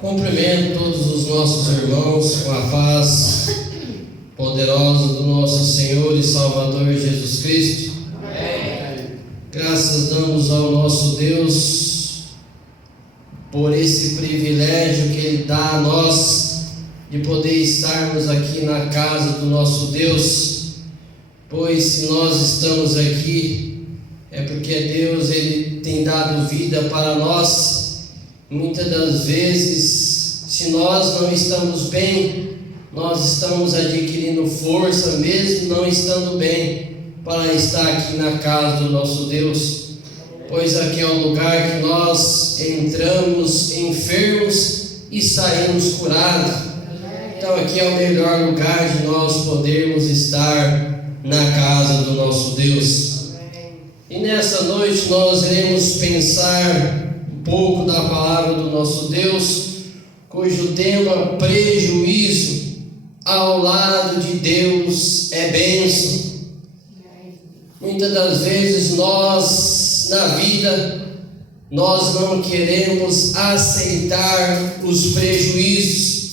Cumprimento todos os nossos irmãos com a paz poderosa do nosso Senhor e Salvador Jesus Cristo. Amém. Graças damos ao nosso Deus por esse privilégio que Ele dá a nós de poder estarmos aqui na casa do nosso Deus, pois se nós estamos aqui é porque Deus Ele tem dado vida para nós. Muitas das vezes, se nós não estamos bem, nós estamos adquirindo força, mesmo não estando bem, para estar aqui na casa do nosso Deus, pois aqui é o lugar que nós entramos enfermos e saímos curados. Então aqui é o melhor lugar de nós podermos estar na casa do nosso Deus. E nessa noite nós iremos pensar um pouco da palavra do nosso Deus, cujo tema prejuízo ao lado de Deus é bênção. Muitas das vezes nós, na vida, nós não queremos aceitar os prejuízos,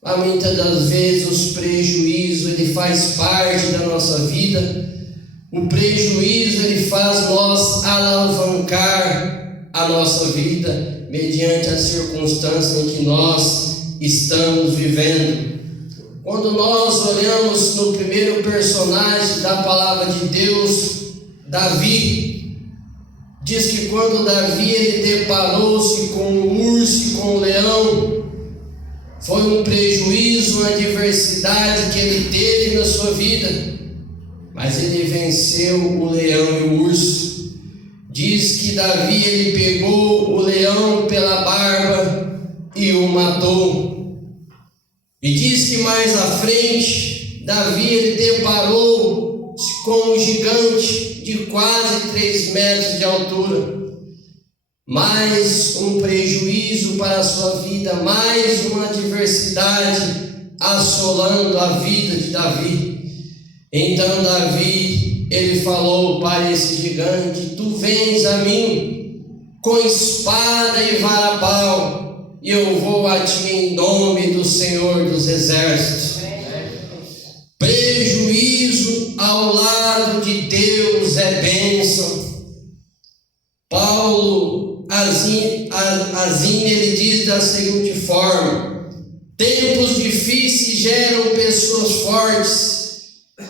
mas muitas das vezes os prejuízos, ele faz parte da nossa vida. O prejuízo, ele faz nós alavancar a nossa vida mediante a circunstância em que nós estamos vivendo. Quando nós olhamos no primeiro personagem da palavra de Deus, Davi, diz que quando Davi ele deparou-se com o urso e com o leão, foi um prejuízo, uma adversidade que ele teve na sua vida, mas ele venceu o leão e o urso. Diz que Davi ele pegou o leão pela barba e o matou. E diz que mais à frente, Davi ele deparou-se com um gigante de quase 3 metros de altura. Mais um prejuízo para a sua vida, mais uma adversidade assolando a vida de Davi. Então Davi, ele falou para esse gigante: tu vens a mim com espada e varapau, e eu vou a ti em nome do Senhor dos Exércitos. Prejuízo ao lado de Deus é bênção. Paulo Azim ele diz da seguinte forma: tempos difíceis geram pessoas fortes.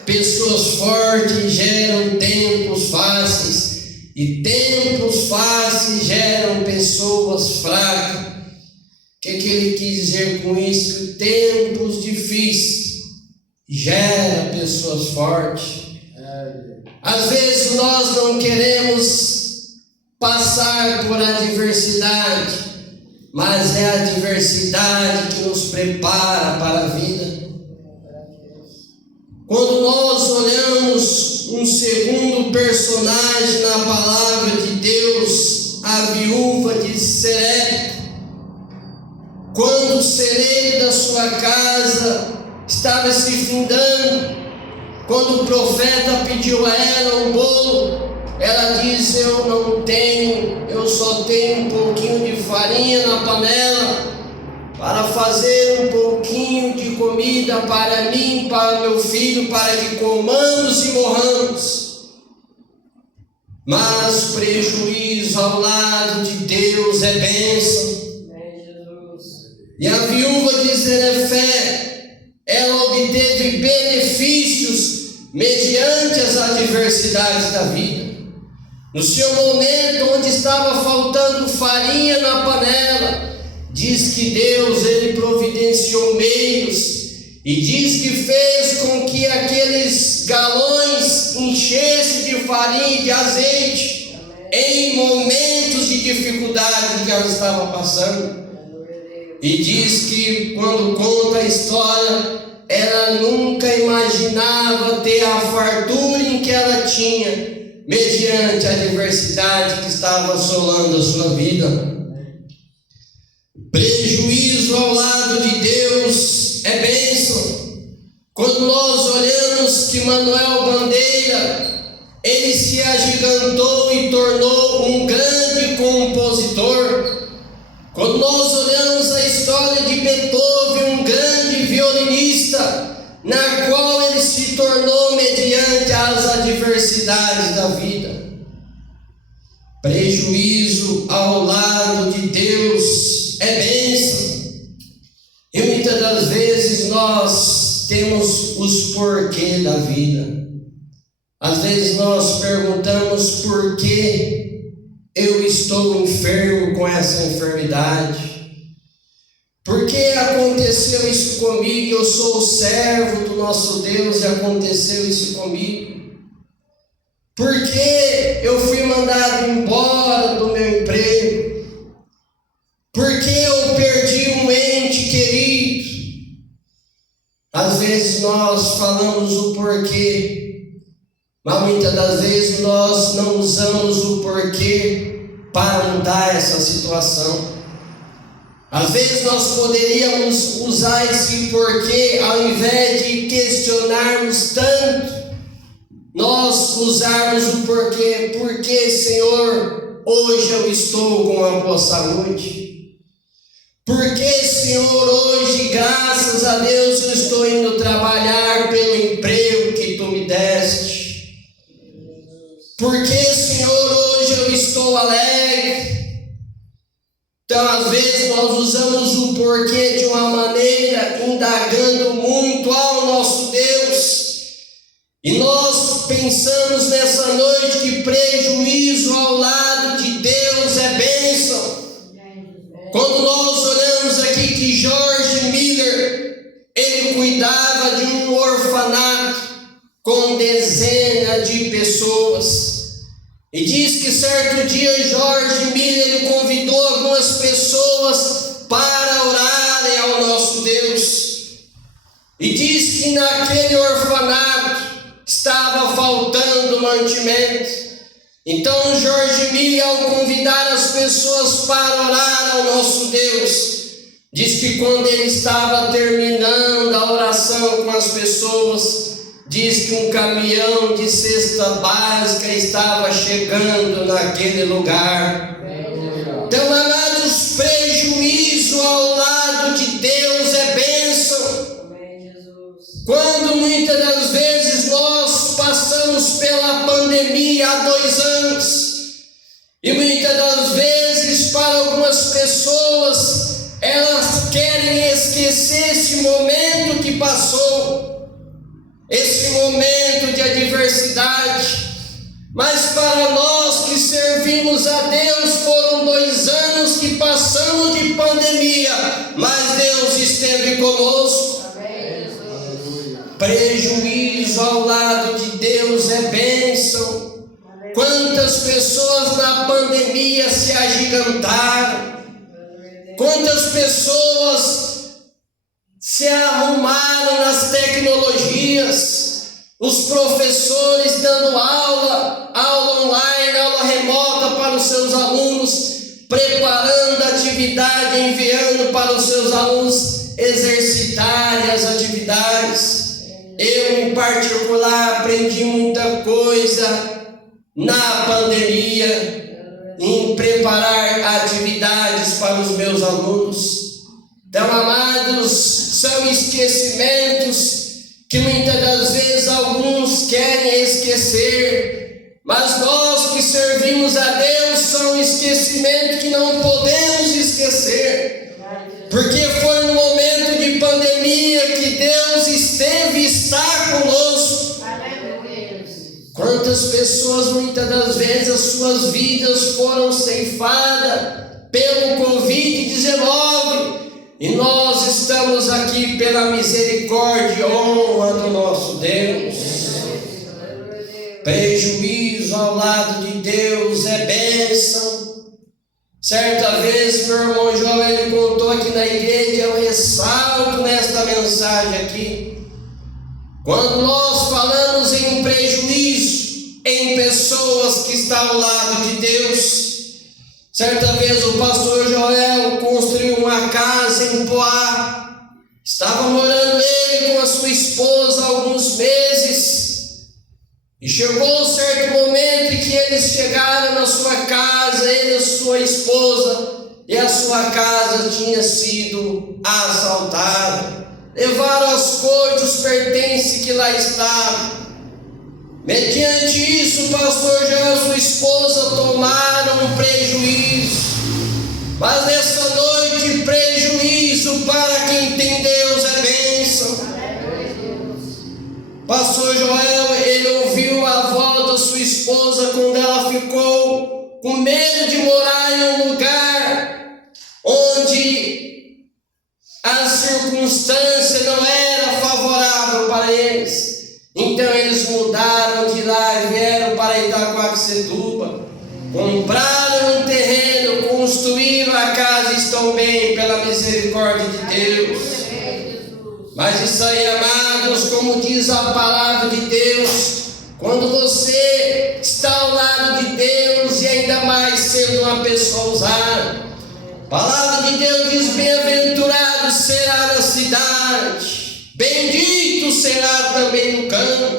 Pessoas fortes geram tempos fáceis, e tempos fáceis geram pessoas fracas. O que ele quis dizer com isso? Que tempos difíceis geram pessoas fortes. Às vezes nós não queremos passar por adversidade, mas é a adversidade que nos prepara para a vida. Quando nós olhamos um segundo personagem na palavra de Deus, a viúva de Serepta, quando o celeiro da sua casa estava se findando, quando o profeta pediu a ela um bolo, ela disse: eu não tenho, eu só tenho um pouquinho de farinha na panela para fazer um pouquinho de comida para mim, para meu filho, para que comamos e morramos. Mas prejuízo ao lado de Deus é bênção. E a viúva de Zarefé, ela obteve benefícios mediante as adversidades da vida. No seu momento onde estava faltando farinha na panela, diz que Deus ele providenciou meios, e diz que fez com que aqueles galões enchessem de farinha e de azeite em momentos de dificuldade que ela estava passando. E diz que quando conta a história, ela nunca imaginava ter a fartura em que ela tinha mediante a adversidade que estava assolando a sua vida. Prejuízo ao lado de Deus é bênção. Quando nós olhamos que Manuel Bandeira, ele se agigantou e tornou um grande compositor. Quando nós olhamos a história história de Beethoven, um grande violinista, na qual ele se tornou mediante as adversidades da vida. Prejuízo ao lado de Deus é bênção. E muitas das vezes nós temos os porquê da vida. Às vezes nós perguntamos por que eu estou enfermo com essa enfermidade. Por que aconteceu isso comigo? Eu sou o servo do nosso Deus e aconteceu isso comigo. Por que eu fui mandado embora do meu emprego? Por que eu perdi um ente querido? Às vezes nós falamos o porquê, mas muitas das vezes nós não usamos o porquê para mudar essa situação. Às vezes nós poderíamos usar esse porquê, ao invés de questionarmos tanto, nós usarmos o porquê. Porque, Senhor, hoje eu estou com uma boa saúde. Porque, Senhor, hoje, graças a Deus, eu estou indo trabalhar pelo emprego que Tu me deste. Porque, Senhor, hoje eu estou alegre. Então, às vezes, nós usamos o porquê de uma maneira indagando muito ao nosso Deus. E nós pensamos nessa noite que prejuízo ao lado de Deus é bênção. Quando nós olhamos aqui que George Miller, ele cuidava de um orfanato com dezenas de pessoas. E diz que certo dia George Miller ele convidou algumas pessoas para orarem ao nosso Deus. E diz que naquele orfanato estava faltando mantimento. Então George Miller, ao convidar as pessoas para orar ao nosso Deus, diz que quando ele estava terminando a oração com as pessoas, diz que um caminhão de cesta básica estava chegando naquele lugar. Então, amados, prejuízo ao lado de Deus é bênção. Quando muitas das vezes nós passamos pela pandemia há 2 anos, e muitas das vezes para algumas pessoas, elas querem esquecer esse momento que passou, esse momento de adversidade. Mas para nós que servimos a Deus, foram 2 anos que passamos de pandemia, mas Deus esteve conosco. Prejuízo ao lado de Deus é bênção. Quantas pessoas na pandemia se agigantaram, quantas pessoas se arrumaram nas tecnologias, os professores dando aula online, aula remota para os seus alunos, preparando a atividade, enviando para os seus alunos exercitarem as atividades. Eu, em particular, aprendi muita coisa na pandemia, em preparar atividades para os meus alunos. Então, amados, são esquecimentos que muitas das vezes alguns querem esquecer, mas nós que servimos a Deus, são esquecimentos que não podemos esquecer, porque foi no momento de pandemia que Deus esteve e está conosco. Quantas pessoas muitas das vezes as suas vidas foram ceifadas pelo Covid-19, e nós estamos aqui pela misericórdia e honra do nosso Deus. Prejuízo ao lado de Deus é bênção. Certa vez meu irmão João ele contou aqui na igreja, eu ressalto nesta mensagem aqui, quando nós falamos em prejuízo em pessoas que estão ao lado de Deus. Certa vez o pastor Joel construiu uma casa em Poá. Estava morando ele com a sua esposa há alguns meses. E chegou um certo momento em que eles chegaram na sua casa, ele e a sua esposa, e a sua casa tinha sido assaltada. Levaram as coisas, os pertences que lá estavam. Mediante isso, o pastor Joel e sua esposa tomaram um prejuízo. Mas nessa noite, prejuízo para quem tem Deus é bênção. Pastor Joel, ele ouviu a voz da sua esposa quando ela ficou com medo de morar em um lugar onde a circunstância não era favorável para eles. Então eles mudaram de lá e vieram para Itaquaquecetuba, compraram um terreno, construíram a casa e estão bem pela misericórdia de Deus. Mas isso aí, amados, como diz a palavra de Deus, quando você está ao lado de Deus e ainda mais sendo uma pessoa ousada, a palavra de Deus diz: bem-aventurado será na cidade, bendito será também no campo.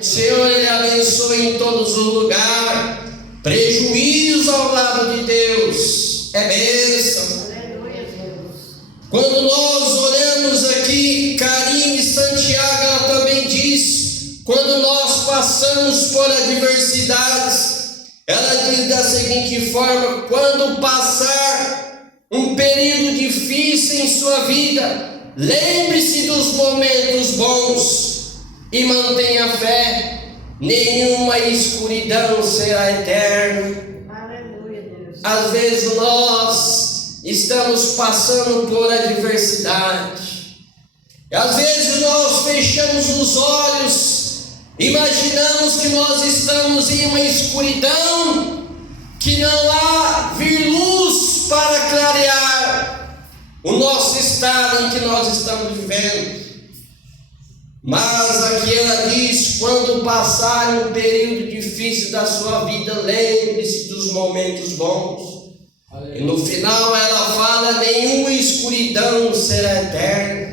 O Senhor, Ele abençoe em todos os lugares. Prejuízo ao lado de Deus é bênção. Quando nós olhamos aqui, Karine Santiago, ela também diz: quando nós passamos por adversidades, ela diz da seguinte forma: quando passar um período difícil em sua vida, lembre-se dos momentos bons e mantenha fé. Nenhuma escuridão será eterna. Aleluia, Deus. Às vezes nós estamos passando por adversidade. Às vezes nós fechamos os olhos, imaginamos que nós estamos em uma escuridão, que não há vir luz para clarear o nosso estado em que nós estamos vivendo. Mas aqui ela diz: quando passar um período difícil da sua vida, lembre-se dos momentos bons. E no final ela fala: nenhuma escuridão será eterna.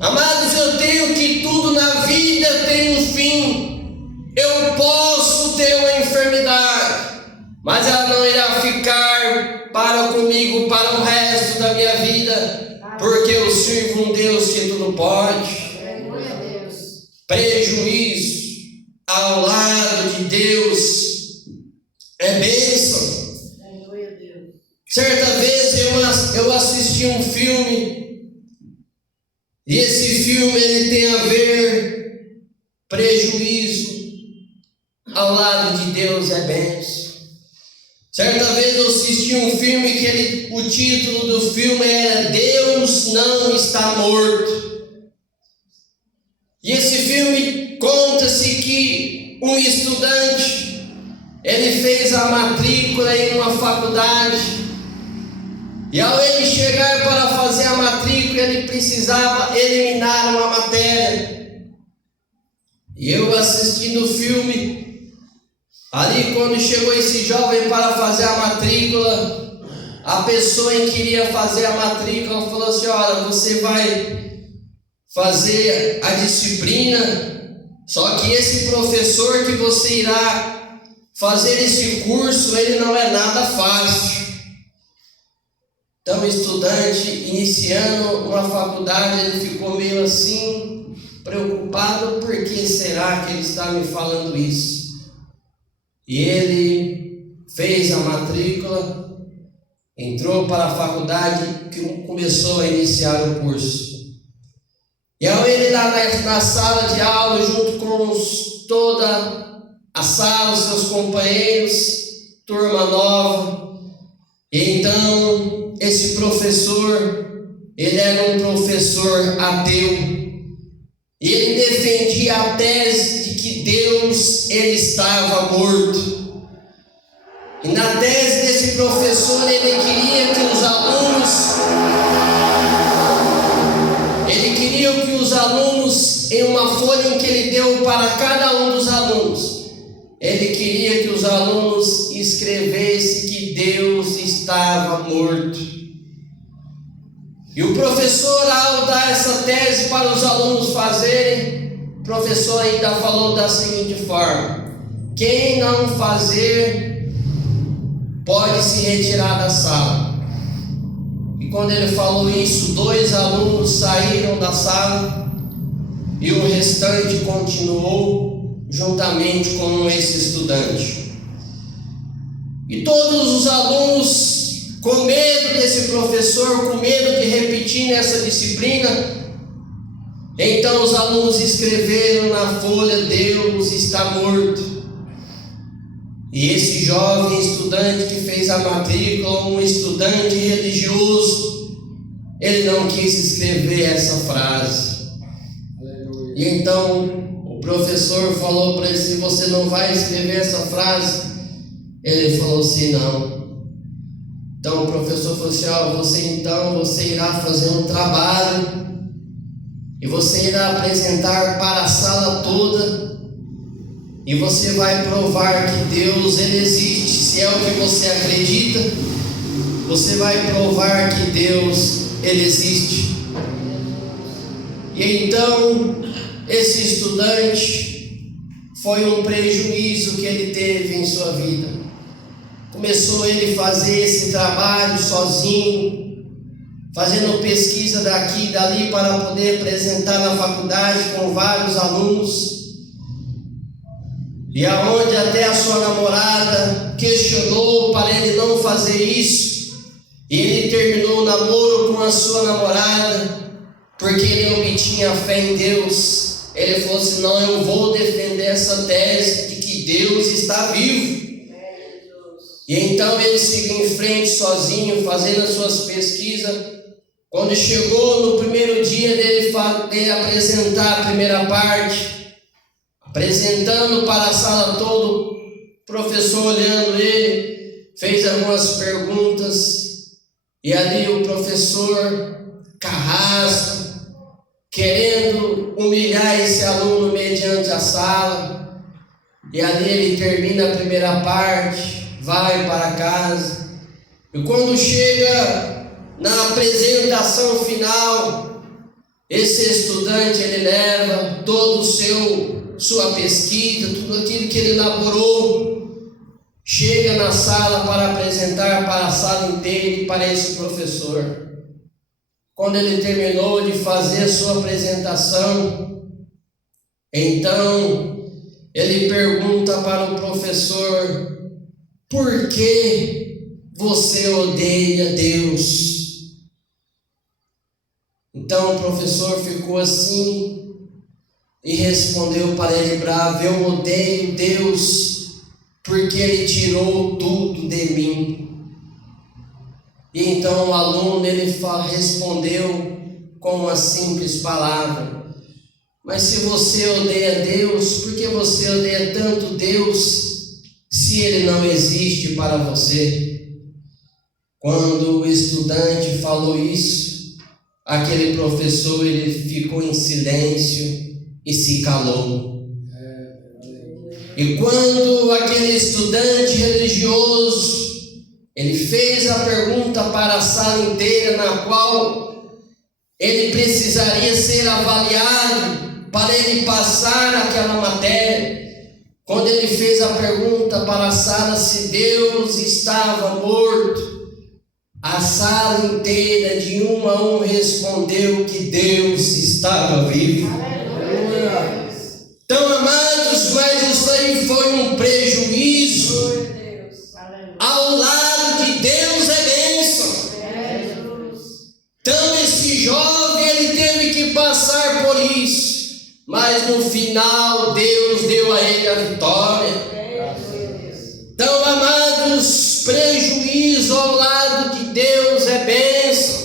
Amados, eu tenho que tudo na vida tem um fim. Eu posso ter uma enfermidade, mas ela não irá ficar para comigo para o resto da minha vida, porque eu sirvo um Deus que tudo pode. Prejuízo ao lado de Deus é bênção. Certa vez eu assisti um filme, e esse filme ele tem a ver prejuízo ao lado de Deus é bênção. Certa vez eu assisti um filme que o título do filme era Deus Não Está Morto. E esse filme conta-se que um estudante, ele fez a matrícula em uma faculdade, e ao ele chegar para fazer a matrícula, ele precisava eliminar uma matéria. E eu assistindo o filme, ali quando chegou esse jovem para fazer a matrícula, a pessoa que queria fazer a matrícula falou assim: olha, você vai fazer a disciplina, só que esse professor que você irá fazer esse curso, ele não é nada fácil. Então o estudante, iniciando uma faculdade, ele ficou meio assim, preocupado: por que será que ele está me falando isso? E ele fez a matrícula, entrou para a faculdade, que começou a iniciar o curso. E ao ele lá na sala de aula, junto com toda a sala, os seus companheiros, turma nova, e então esse professor, ele era um professor ateu, e ele defendia a tese de que Deus, ele estava morto. E na tese desse professor, ele queria que os alunos, em uma folha em que ele deu para cada um dos alunos, ele queria que os alunos escrevessem que Deus estava morto. E o professor, ao dar essa tese para os alunos fazerem, o professor ainda falou da seguinte forma: quem não fazer pode se retirar da sala. E quando ele falou isso, 2 alunos saíram da sala e o restante continuou juntamente com esse estudante. E todos os alunos, com medo desse professor, com medo de repetir nessa disciplina, então os alunos escreveram na folha: Deus está morto. E esse jovem estudante que fez a matrícula, um estudante religioso, ele não quis escrever essa frase. E então o professor falou para ele: se você não vai escrever essa frase. Ele falou assim: não. Então o professor falou assim: você irá fazer um trabalho e você irá apresentar para a sala toda. E você vai provar que Deus ele existe. Se é o que você acredita, você vai provar que Deus ele existe. E então esse estudante, foi um prejuízo que ele teve em sua vida. Começou ele a fazer esse trabalho sozinho, fazendo pesquisa daqui e dali para poder apresentar na faculdade com vários alunos. E aonde até a sua namorada questionou para ele não fazer isso, e ele terminou o namoro com a sua namorada, porque ele não tinha fé em Deus. Ele falou assim: não, eu vou defender essa tese de que Deus está vivo. E então ele seguiu em frente sozinho, fazendo as suas pesquisas. Quando chegou no primeiro dia dele apresentar a primeira parte, apresentando para a sala toda, o professor olhando ele, fez algumas perguntas, e ali o professor carrasco, querendo humilhar esse aluno mediante a sala, e ali ele termina a primeira parte, vai para casa, e quando chega na apresentação final, esse estudante ele leva todo sua pesquisa, tudo aquilo que ele elaborou, chega na sala para apresentar para a sala inteira e para esse professor. Quando ele terminou de fazer a sua apresentação, então ele pergunta para o professor: por que você odeia Deus? Então o professor ficou assim e respondeu para ele bravo: eu odeio Deus porque Ele tirou tudo de mim. E então o aluno ele respondeu com uma simples palavra: mas se você odeia Deus, por que você odeia tanto Deus se Ele não existe para você? Quando o estudante falou isso, aquele professor ele ficou em silêncio e se calou. E quando aquele estudante religioso ele fez a pergunta para a sala inteira, na qual ele precisaria ser avaliado para ele passar aquela matéria, quando ele fez a pergunta para a sala se Deus estava morto, a sala inteira de um a um respondeu que Deus estava vivo. Aleluia. Então, amados, mas isso aí foi um prejuízo. Ao lado de Deus é bênção. Então esse jovem ele teve que passar por isso, mas no final Deus deu a ele a vitória. Então, amados, prejuízo ao lado de Deus é bênção.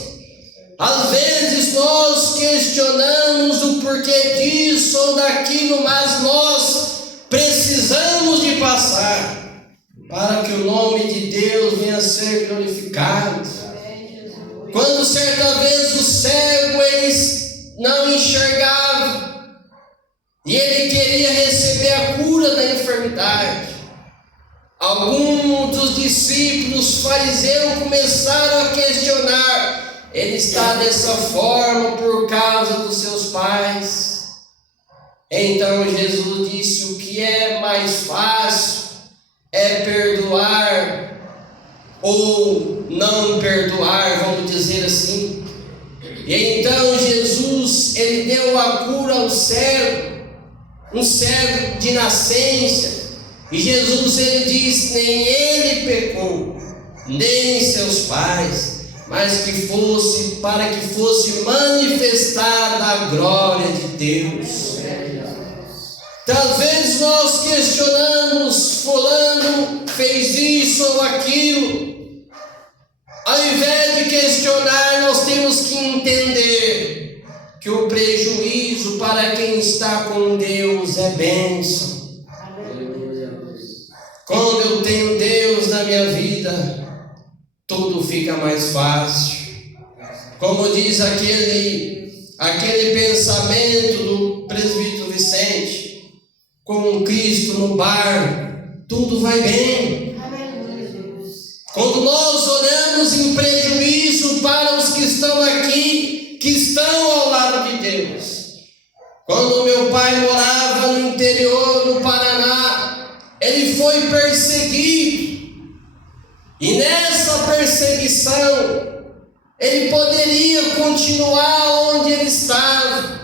Às vezes nós questionamos o porquê disso ou daquilo, mas nós precisamos de passar para que o nome de Deus venha a ser glorificado. Quando certa vez o cego ele não enxergava e ele queria receber a cura da enfermidade, alguns dos discípulos fariseus começaram a questionar: ele está dessa forma por causa dos seus pais. Então Jesus disse: o que é mais fácil é perdoar ou não perdoar, vamos dizer assim. E então Jesus, ele deu a cura ao cego, um cego de nascença. E Jesus, ele diz: nem ele pecou, nem seus pais, mas que fosse, para que fosse manifestada a glória de Deus. Às vezes nós questionamos: fulano fez isso ou aquilo. Ao invés de questionar, nós temos que entender que o prejuízo para quem está com Deus é bênção. Quando eu tenho Deus na minha vida, tudo fica mais fácil. Como diz aquele pensamento do presbítero Vicente: com Cristo no bar, tudo vai bem. Quando nós olhamos em prejuízo para os que estão aqui, que estão ao lado de Deus. Quando meu pai morava no interior, no Paraná, ele foi perseguido. E nessa perseguição, ele poderia continuar onde ele estava.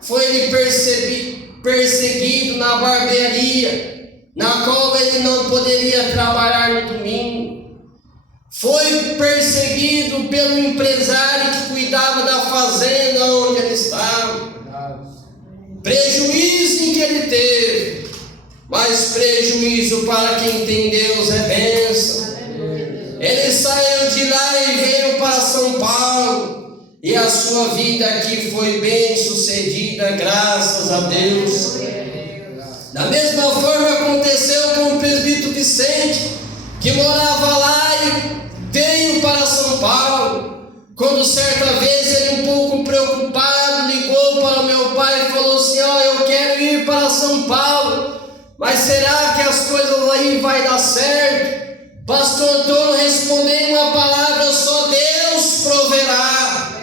Foi ele perseguido na barbearia, na qual ele não poderia trabalhar no domingo. Foi perseguido pelo empresário que cuidava da fazenda onde ele estava. Prejuízo em que ele teve, mas prejuízo para quem tem Deus é bênção. Ele saiu de lá e veio para São Paulo, e a sua vida aqui foi bem sucedida, graças a Deus. Da mesma forma aconteceu com o presbítero Vicente, que morava lá e veio para São Paulo. Quando certa vez ele, um pouco preocupado, ligou para o meu pai e falou assim: eu quero ir para São Paulo, mas será que as coisas aí vai dar certo? Pastor Antônio respondeu uma palavra: só Deus proverá.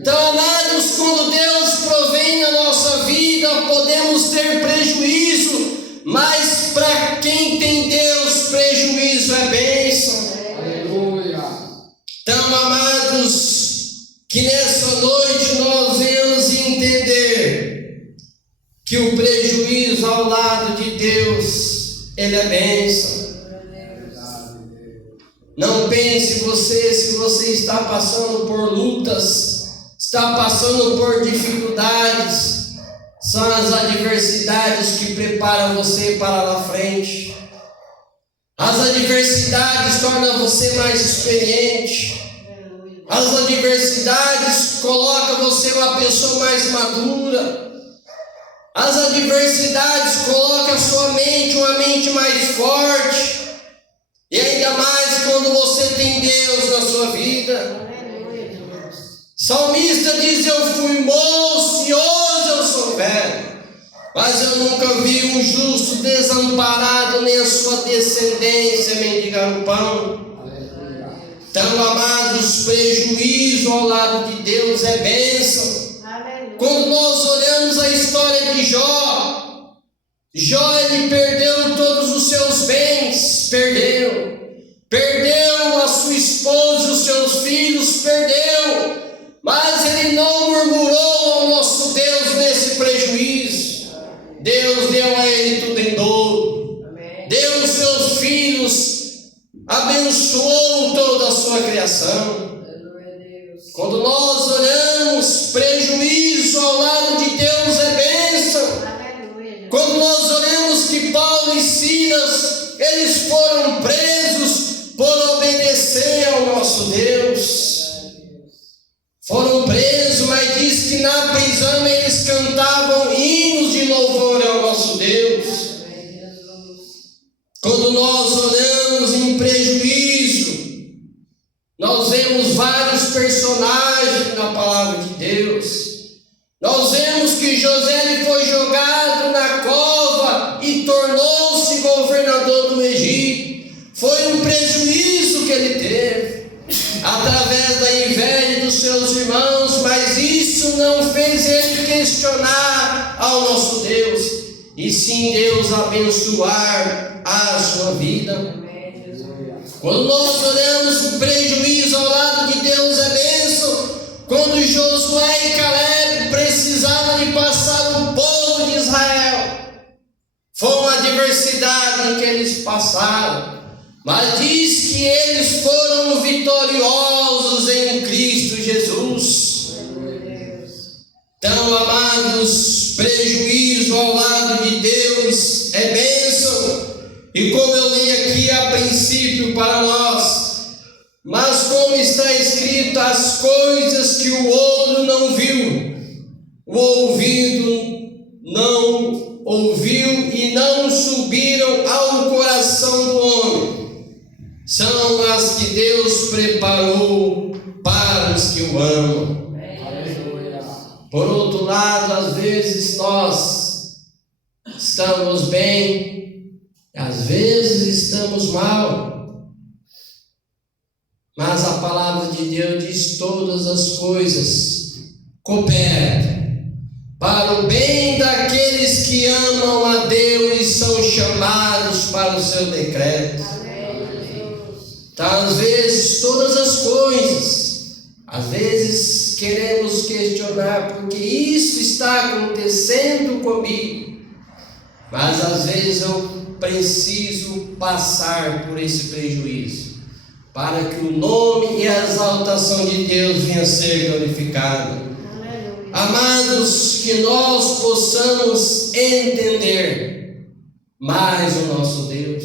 Então, amados, quando Deus provém na nossa vida, podemos ter prejuízo, mas para quem tem Deus, prejuízo é bênção. Aleluia. Então, amados, que nessa noite nós venhamos entender que o prejuízo ao lado de Deus, ele é bênção. Não pense você, se você está passando por lutas, está passando por dificuldades, são as adversidades que preparam você para lá frente. As adversidades tornam você mais experiente. As adversidades colocam você uma pessoa mais madura. As adversidades colocam a sua mente, uma mente mais forte. E ainda mais quando você tem Deus na sua vida. Salmista diz: eu fui moço e hoje eu sou velho, mas eu nunca vi um justo desamparado, nem a sua descendência mendigar o pão. Então, amados, prejuízo ao lado de Deus é bênção. Quando nós olhamos a história de Jó, ele perdeu todos os seus bens, perdeu a sua esposa, os seus filhos, mas ele não murmurou ao nosso Deus nesse prejuízo. Deus deu a ele tudo em dobro. Deu os seus filhos, abençoou toda a sua criação. Quando nós olhamos prejuízo ao lado de Deus é bênção. Quando nós olhamos que Paulo e Silas, eles foram presos por obedecer ao nosso Deus. Foram presos, mas diz que na prisão eles cantavam hinos de louvor ao nosso Deus. Quando nós olhamos em prejuízo, nós vemos vários personagens na palavra de Deus. Nós vemos que José foi jogado na cova e tornou-se governador do Egito. Foi um prejuízo que ele teve, através da inveja dos seus irmãos, mas isso não fez ele questionar ao nosso Deus, e sim Deus abençoar a sua vida. Quando nós olhamos o prejuízo ao lado de Deus é bênção. Quando Josué e Caleb precisavam de passar o povo de Israel, foi uma adversidade em que eles passaram, mas diz que eles foram vitoriosos em Cristo Jesus. Então, amados, prejuízo ao lado de Deus é bênção. E como eu li aqui a princípio para nós, mas como está escrito, as coisas que o olho não viu, o ouvido não ouviu e não subiram ao coração do homem, são as que Deus preparou para os que o amam. Por outro lado, às vezes nós estamos bem, às vezes estamos mal, mas a palavra de Deus diz: todas as coisas cooperam para o bem daqueles que amam a Deus e são chamados para o seu decreto. Então, às vezes, todas as coisas, às vezes queremos questionar porque isso está acontecendo comigo, mas às vezes eu preciso passar por esse prejuízo para que o nome e a exaltação de Deus venha a ser glorificado. Amados, que nós possamos entender mais o nosso Deus,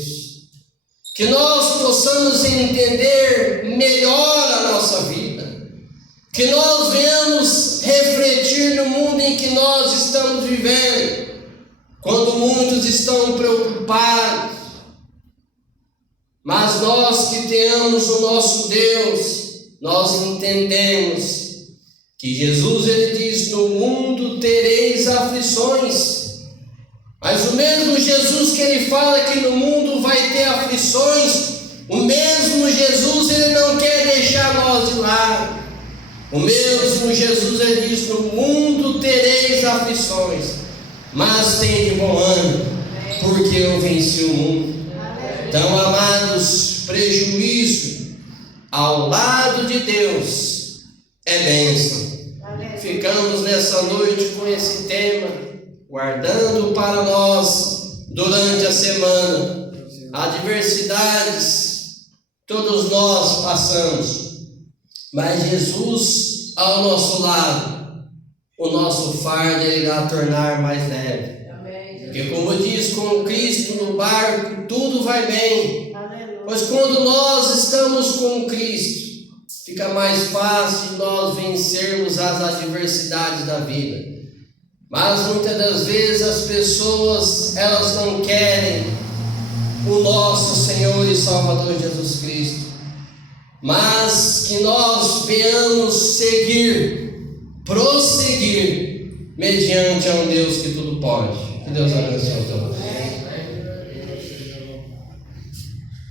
que nós possamos entender melhor a nossa vida, que nós venhamos refletir no mundo em que nós estamos vivendo, quando muitos estão preocupados, mas nós que temos o nosso Deus, nós entendemos que Jesus, ele diz: no mundo tereis aflições, mas o mesmo Jesus que ele fala que no mundo vai ter aflições, o mesmo Jesus, ele não quer deixar nós de lado. O mesmo Jesus, ele diz: no mundo tereis aflições, mas tem de bom ânimo, porque eu venci o mundo. Então, amados, prejuízo ao lado de Deus é bênção. Ficamos nessa noite com esse tema, guardando para nós durante a semana. Adversidades todos nós passamos, mas Jesus ao nosso lado, o nosso fardo irá tornar mais leve. Porque, como diz, com Cristo no barco tudo vai bem. Pois quando nós estamos com Cristo, fica mais fácil nós vencermos as adversidades da vida. Mas muitas das vezes as pessoas, elas não querem o nosso Senhor e Salvador Jesus Cristo, mas que nós venhamos seguir, prosseguir mediante a um Deus que tudo pode. Que Deus abençoe.